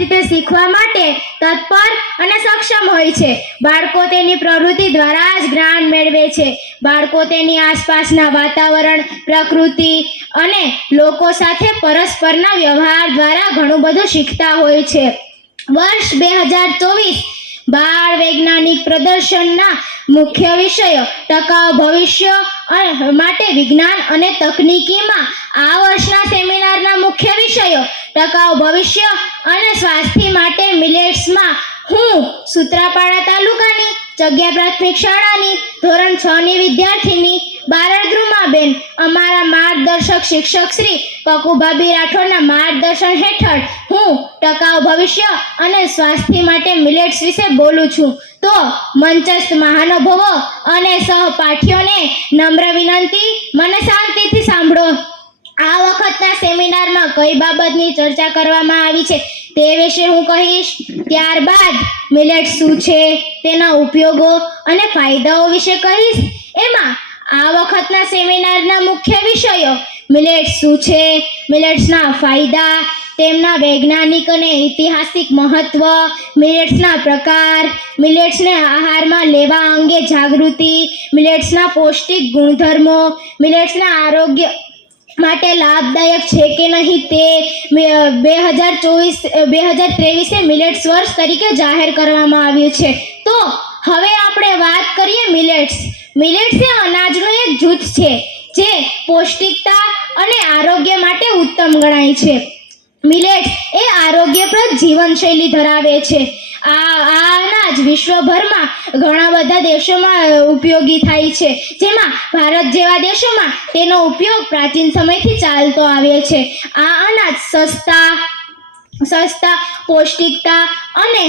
રીતે શીખવા માટે તત્પર અને સક્ષમ હોય છે। બાળકો તેની પ્રવૃત્તિ દ્વારા જ જ્ઞાન મેળવે છે। બાળકો તેની આસપાસના વાતાવરણ, પ્રકૃતિ અને લોકો સાથે પરસ્પરના વ્યવહાર દ્વારા ઘણું બધું શીખતા હોય છે। વર્ષ 2024 બાળ વૈજ્ઞાનિક પ્રદર્શનના મુખ્ય વિષયો ટકાઉ ભવિષ્ય માટે વિજ્ઞાન અને તકનીકીમાં આ વર્ષના સેમિનારના મુખ્ય વિષયો ટકાઉ ભવિષ્ય અને સ્વાસ્થ્ય માટે મિલેટ્સમાં હું સૂત્રાપાડા તાલુકાની જગ્યા પ્રાથમિક શાળાની ધોરણ 6 ની વિદ્યાર્થીની બારડ ધ્રુમાબેન અમારા માર્ગદર્શક શિક્ષક શ્રી કકુભાભી રાઠોડના માર્ગદર્શન હેઠળ હું ટકાઉ ભવિષ્ય અને સ્વાસ્થ્ય માટે મિલેટ્સ વિશે બોલું છું। તો મંચસ્થ મહાનુભાવો અને સહપાઠીઓને નમ્ર વિનંતી, મને શાંતિથી સાંભળો। આ વખતના સેમિનારમાં કઈ બાબતની ચર્ચા કરવામાં આવી છે તે વિશે હું કહીશ। ત્યારબાદ મિલેટ્સ શું છે, તેના ઉપયોગો અને ફાયદાઓ વિશે કહીશ। એમાં આ વખતના સેમિનારના મુખ્ય વિષયો મિલેટ્સ શું છે, મિલેટ્સના ફાયદા, તેમના વૈજ્ઞાનિક અને ઐતિહાસિક મહત્વ, મિલેટ્સના પ્રકાર, મિલેટ્સને આહારમાં લેવા અંગે જાગૃતિ, મિલેટ્સના પૌષ્ટિક ગુણધર્મો, મિલેટ્સના આરોગ્ય માટે લાભદાયક છે કે નહીં તે 2023 મિલેટ્સ વર્ષ તરીકે જાહેર કરવામાં આવ્યું છે। તો હવે આપણે વાત કરીએ મિલેટ્સ। મિલેટ્સ એ અનાજનું એક જૂથ છે જે પૌષ્ટિકતા અને આરોગ્ય માટે ઉત્તમ ગણાય છે। મિલેટ્સ એ આરોગ્યપ્રદ જીવનશૈલી ધરાવે છે। આ અનાજ વિશ્વભરમાં ઘણા બધા દેશોમાં ઉપયોગી થાય છે, જેમાં ભારત જેવા દેશોમાં તેનો ઉપયોગ પ્રાચીન સમયથી ચાલતો આવ્યો છે। આ અનાજ સસ્તા પૌષ્ટિકતા અને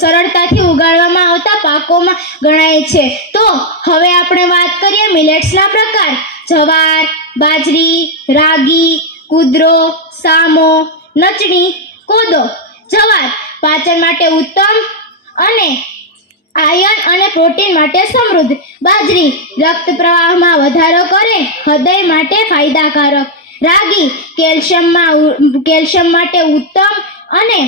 સરળતાથી ઉગાડવામાં આવતા પાકોમાં ગણાય છે। તો હવે આપણે વાત કરીએ મિલેટ્સના પ્રકાર। જવાર, બાજરી, રાગી, કુદરો, સામો, નચણી, કોદો। જવાર પાચન માટે ઉત્તમ અને આયર્ન અને પ્રોટીન માટે સમૃદ્ધ। બાજરી રક્ત પ્રવાહમાં વધારો કરે, હૃદય માટે ફાયદાકારક। રાગી કેલ્શિયમ માટે ઉત્તમ અને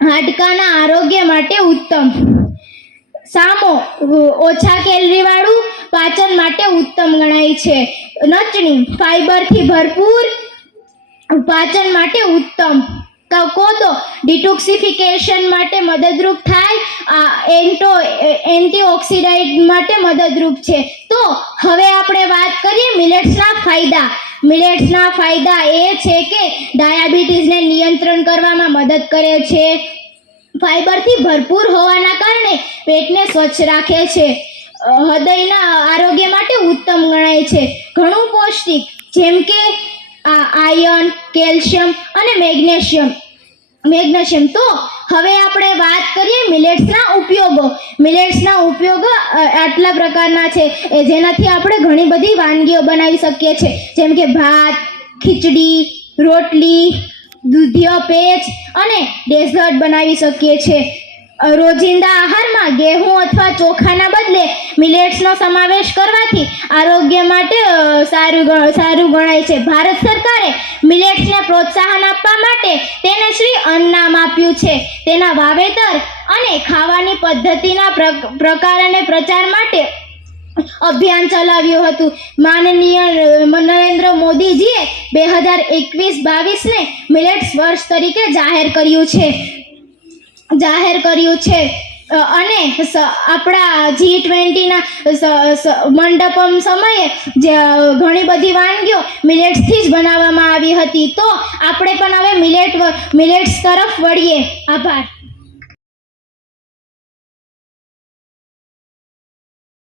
હાડકાના આરોગ્ય માટે ઉત્તમ। સામો ઓછા કેલરી વાળું, પાચન માટે ઉત્તમ ગણાય છે। નચણી ફાઈબરથી ભરપૂર, પાચન માટે ઉત્તમ। કોદો ડિટોક્સિફિકેશન માટે મદદરૂપ થાય, એન્ટીઓક્સિડન્ટ માટે મદદરૂપ છે। તો હવે આપણે વાત કરીએ મિલેટ્સના ફાયદા। મિલેટ્સના ફાયદા એ છે કે ડાયાબિટીસને નિયંત્રણ કરવામાં મદદ કરે છે, ફાઈબરથી ભરપૂર હોવાના કારણે પેટને સ્વચ્છ રાખે છે, હૃદયના આરોગ્ય માટે ઉત્તમ ગણાય છે, ઘણું પૌષ્ટિક જેમ કે આયર્ન, કેલ્શિયમ અને મેગ્નેશિયમ। તો હવે આપણે વાત કરીએ મિલેટ્સના ઉપયોગો। મિલેટ્સના ઉપયોગો આટલા પ્રકારના છે જેનાથી આપણે ઘણી બધી વાનગીઓ બનાવી શકીએ છીએ, જેમ કે ભાત, ખીચડી, રોટલી, દૂધિયો પેચ અને ડેઝર્ટ બનાવી શકીએ છીએ। રોજિંદા આહારમાં ઘઉં અથવા ચોખાના બદલે મિલેટ્સનો સમાવેશ કરવાથી આરોગ્ય માટે સારું ગણાય છે। ભારત સરકારે મિલેટ્સને પ્રોત્સાહન આપવા માટે તેને શ્રી અન્ન નામ આપ્યું છે। તેના વાવેતર અને ખાવાની પદ્ધતિના પ્રકાર અને પ્રચાર માટે અભિયાન ચલાવ્યું હતું। માનનીય નરેન્દ્ર મોદીજીએ 2021-22 ને મિલેટ્સ વર્ષ તરીકે જાહેર કર્યું છે અને આપણા G20ના મંડપમ સમયે ઘણી બધી વાનગીઓ મિલેટ્સથી જ બનાવવામાં આવી હતી। તો આપણે પણ હવે મિલેટ્સ તરફ વળીએ। આભાર।